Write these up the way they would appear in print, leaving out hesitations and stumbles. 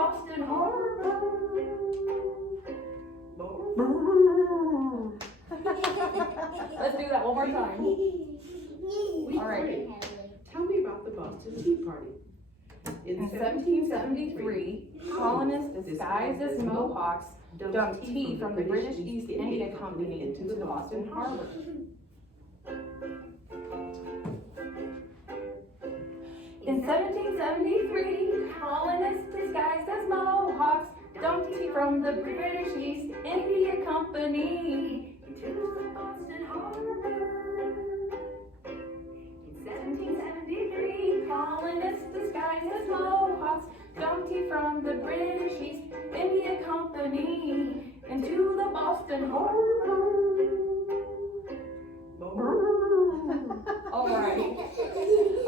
Boston Harbor. Let's do that one more time. All right. Tell me about the Boston Tea Party. In 1773, colonists disguised as Mohawks dumped tea from the British East India Company into the Boston Harbor. In 1773, colonists disguised as Mohawks dumped tea from the British East India Company into the Boston Harbor. In 1773, colonists disguised as Mohawks dumped tea from the British East India Company into the Boston Harbor. All right.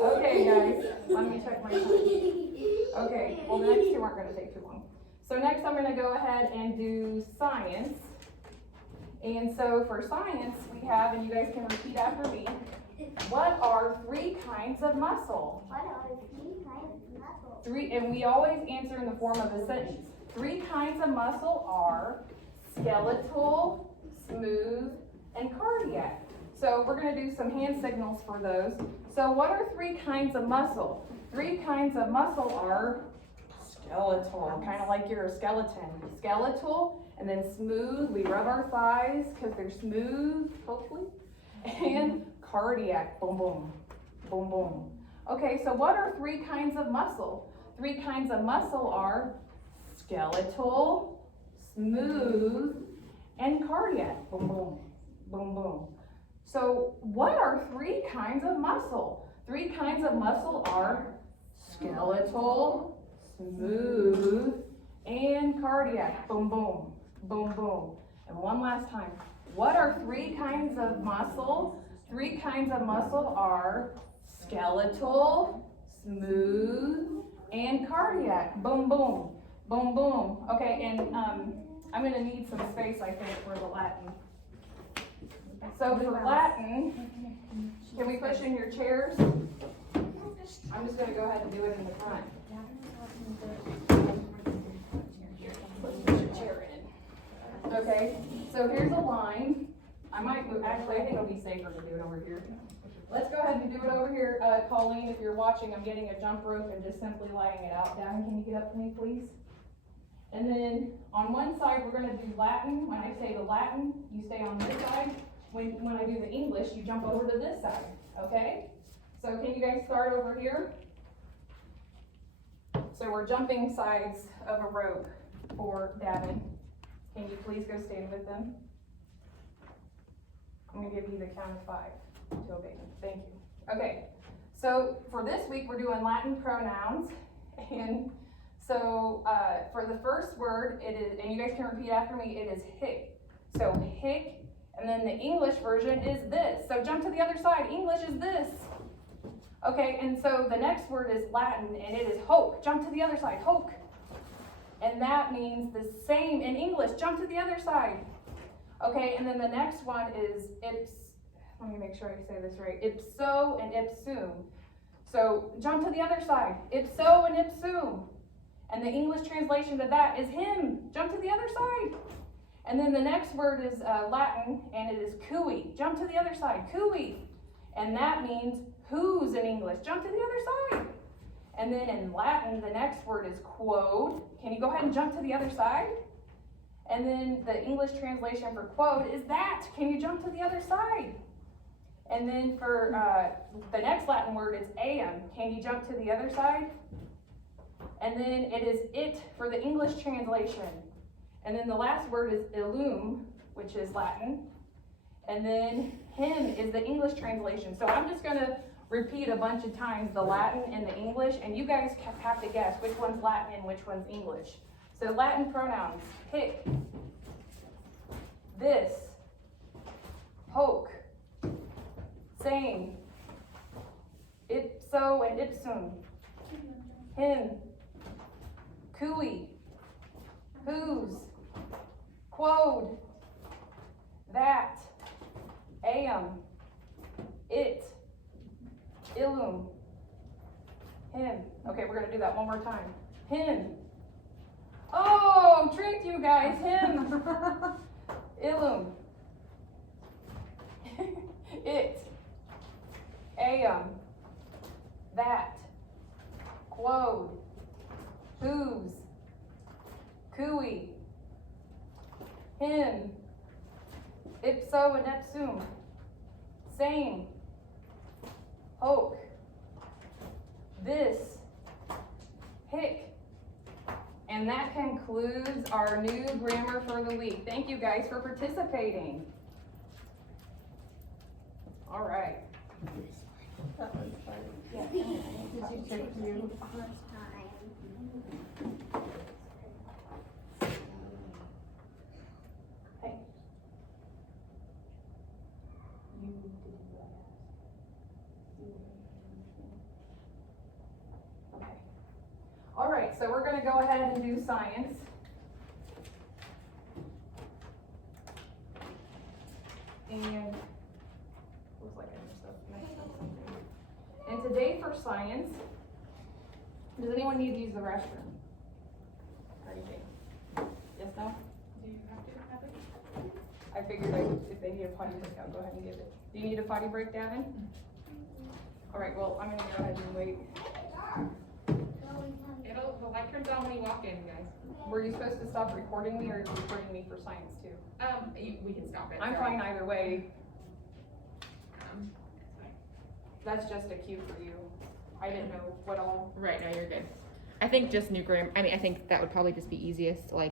Okay, guys, let me check my time. Okay, well, the next two aren't going to take too long. So next I'm going to go ahead and do science. And so for science, we have, and you guys can repeat after me, what are 3 kinds of muscle? What are 3 kinds of muscle? 3, and we always answer in the form of a sentence. 3 kinds of muscle are skeletal, smooth, and cardiac. So we're going to do some hand signals for those. So what are 3 kinds of muscle? 3 kinds of muscle are skeletal, kind of like you're a skeleton. Skeletal, and then smooth, we rub our thighs because they're smooth, hopefully. And cardiac, boom, boom, boom, boom. Okay, so what are 3 kinds of muscle? 3 kinds of muscle are skeletal, smooth, and cardiac, boom, boom, boom, boom. So what are 3 kinds of muscle? 3 kinds of muscle are skeletal, smooth, and cardiac. Boom, boom, boom, boom. And one last time. What are 3 kinds of muscle? 3 kinds of muscle are skeletal, smooth, and cardiac. Boom, boom, boom, boom. Okay, and I'm going to need some space, I think, for the Latin. So for Latin, can we push in your chairs? I'm just going to go ahead and do it in the front. Let's put your chair in. Okay, so here's a line. I might move, actually, I think it'll be safer to do it over here. Let's go ahead and do it over here. Colleen, if you're watching, I'm getting a jump rope and just simply laying it out. Down, can you get up for me, please? And then on one side, we're going to do Latin. When I say the Latin, you stay on this side. When I do the English, you jump over to this side, okay? So can you guys start over here? So we're jumping sides of a rope for Davin. Can you please go stand with them? I'm gonna give you the count of 5 to obey me. Thank you. Okay, so for this week, we're doing Latin pronouns. And so for the first word, it is, and you guys can repeat after me, it is hic. So hic. And then the English version is this. So jump to the other side. English is this. Okay, and so the next word is Latin, and it is hoc. Jump to the other side. Hoc. And that means the same in English. Jump to the other side. Okay, and then the next one is let me make sure I say this right. Ipso and ipsum. So jump to the other side. Ipso and ipsum. And the English translation to that is him. Jump to the other side. And then the next word is Latin, and it is cui. Jump to the other side, cui. And that means whose in English. Jump to the other side. And then in Latin, the next word is quod. Can you go ahead and jump to the other side? And then the English translation for quod is that. Can you jump to the other side? And then for the next Latin word is eam. Can you jump to the other side? And then it is it for the English translation. And then the last word is illum, which is Latin. And then him is the English translation. So I'm just going to repeat a bunch of times the Latin and the English, and you guys have to guess which one's Latin and which one's English. So Latin pronouns, hic, this, hoc, same, ipso and ipsum, him, cui, whose, quod, that, eam, it, illum, him. Okay, we're going to do that one more time. Him, Oh, tricked you guys, him. Illum. It. Am. That. Quod. Whose. Cui. Him. Ipso and ipsum. Same. Hoc. This. Hic. And that concludes our new grammar for the week. Thank you guys for participating. All right. That was fun. Yeah. Did you take you? Hey. You did what I asked. Okay. All right, so we're gonna go ahead and do science. And looks like I mixed up something. And today for science, does anyone need to use the restroom? Or anything? Yes, no? Do you have to have it? I figured if they need a potty break, I'll go ahead and give it. Do you need a potty break, Davin? All right, well, I'm gonna go ahead and wait. The light turns on when you walk in, guys. Were you supposed to stop recording me or are you recording me for science too? We can stop it. I'm sorry. fine either way. It's fine. That's just a cue for you. I didn't know what all. Right, no, you're good. I think just new grammar, I mean, I think that would probably just be easiest, like,